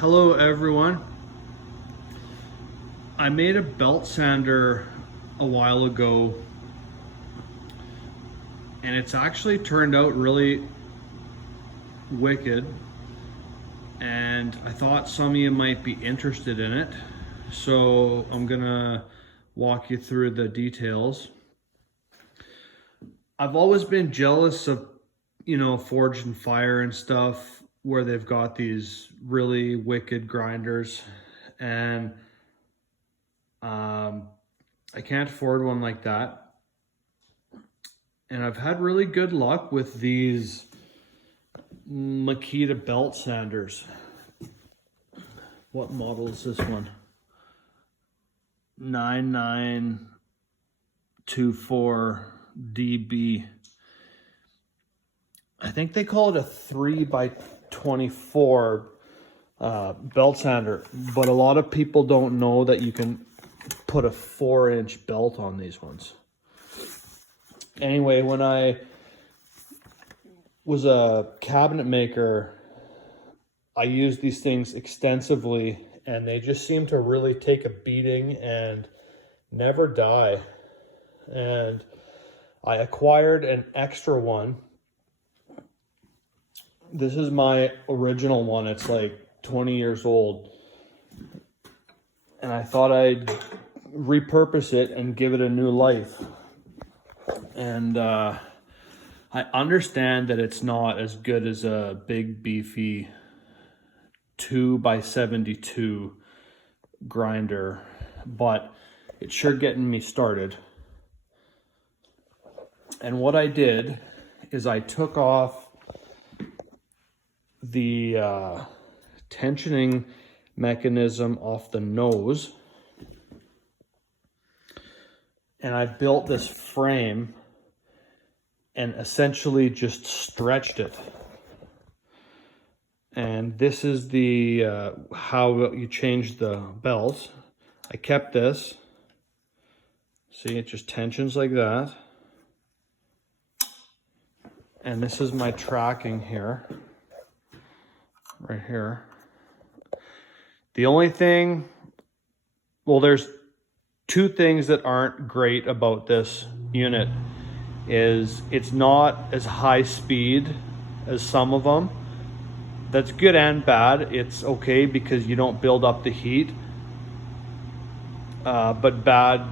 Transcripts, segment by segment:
Hello everyone. I made a belt sander a while ago and it's actually turned out really wicked, and I thought some of you might be interested in it, so I'm gonna walk you through the details. I've always been jealous of, Forged and Fire and stuff where they've got these really wicked grinders, and I can't afford one like that. And I've had really good luck with these Makita belt sanders. What model is this one? 9924DB. I think they call it a 3x24 belt sander, but a lot of people don't know that you can put a 4-inch belt on these ones. Anyway, when I was a cabinet maker, I used these things extensively, and they just seem to really take a beating and never die. And I acquired an extra one. This is my original one. It's like 20 years old. And I thought I'd repurpose it and give it a new life. And I understand that it's not as good as a big beefy 2x72 grinder, but it's sure getting me started. And what I did is I took off the tensioning mechanism off the nose, and I built this frame and essentially just stretched it. And this is the how you change the belt. I kept this. See, it just tensions like that. And this is my tracking here, right here. The only thing, well, there's two things that aren't great about this unit. Is it's not as high speed as some of them. That's good and bad. It's okay because you don't build up the heat, but bad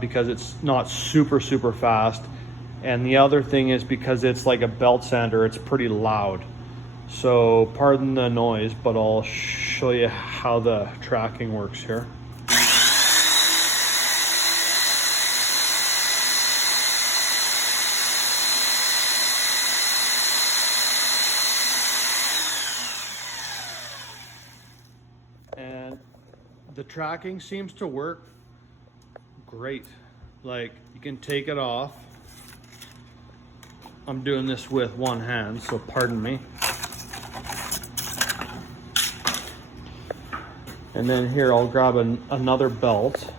because it's not super fast. And the other thing is because it's like a belt sander, it's pretty loud. So pardon the noise, but I'll show you how the tracking works here. And the tracking seems to work great. Like, you can take it off. I'm doing this with one hand, so pardon me. And then here, I'll grab another belt.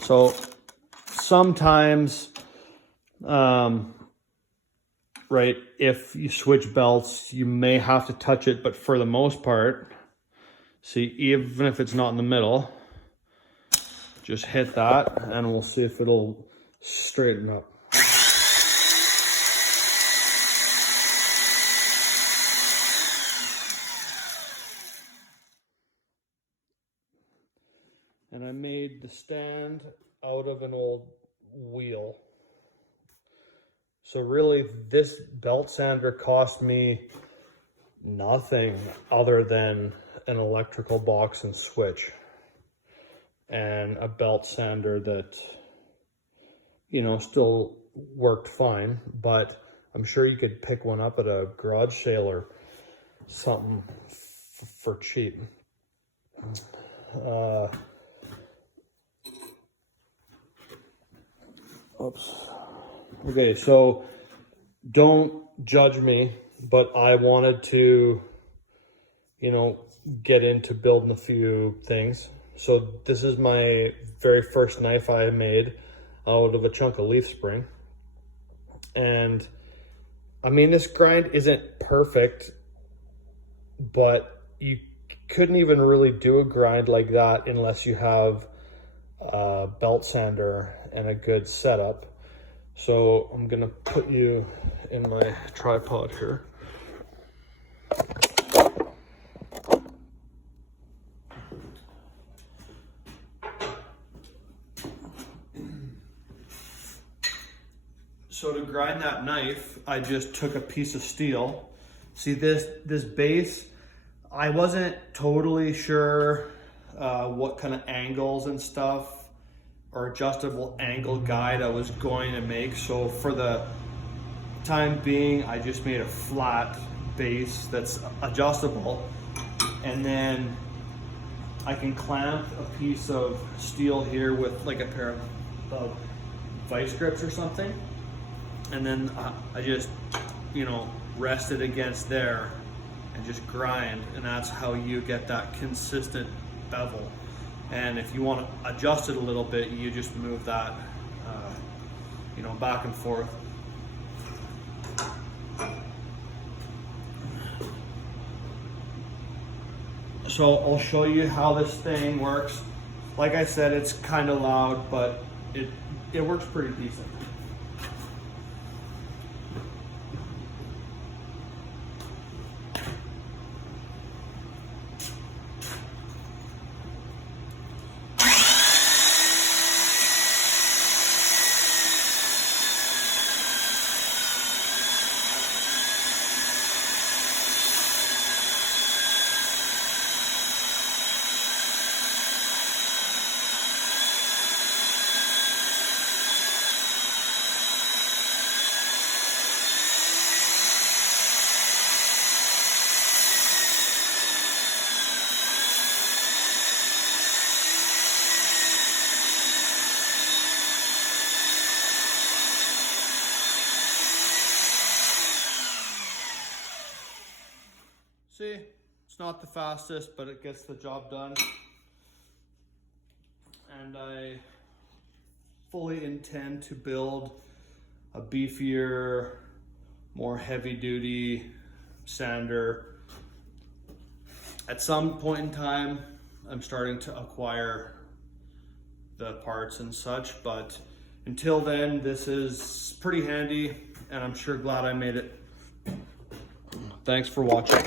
So sometimes, right, if you switch belts, you may have to touch it, but for the most part, see, even if it's not in the middle, just hit that and we'll see if it'll straighten up. And I made the stand out of an old wheel. So really, this belt sander cost me nothing other than an electrical box and switch and a belt sander that, still worked fine, but I'm sure you could pick one up at a garage sale or something for cheap. Oops. Okay, so don't judge me but I wanted to, you know, get into building a few things. So this is my very first knife I made out of a chunk of leaf spring. And I mean, this grind isn't perfect, but you couldn't even really do a grind like that unless you have a belt sander and a good setup. So I'm gonna put you in my tripod here. So to grind that knife, I just took a piece of steel. See this base, I wasn't totally sure what kind of angles and stuff or adjustable angle guide I was going to make. So for the time being, I just made a flat base that's adjustable. And then I can clamp a piece of steel here with like a pair of vice grips or something. And then I just, you know, rest it against there and just grind. And that's how you get that consistent bevel. And if you want to adjust it a little bit, you just move that, you know, back and forth. So I'll show you how this thing works. Like I said, it's kind of loud, but it works pretty decent. See, it's not the fastest, but it gets the job done. And I fully intend to build a beefier, more heavy-duty sander. At some point in time, I'm starting to acquire the parts and such, but until then, this is pretty handy, and I'm sure glad I made it. Thanks for watching.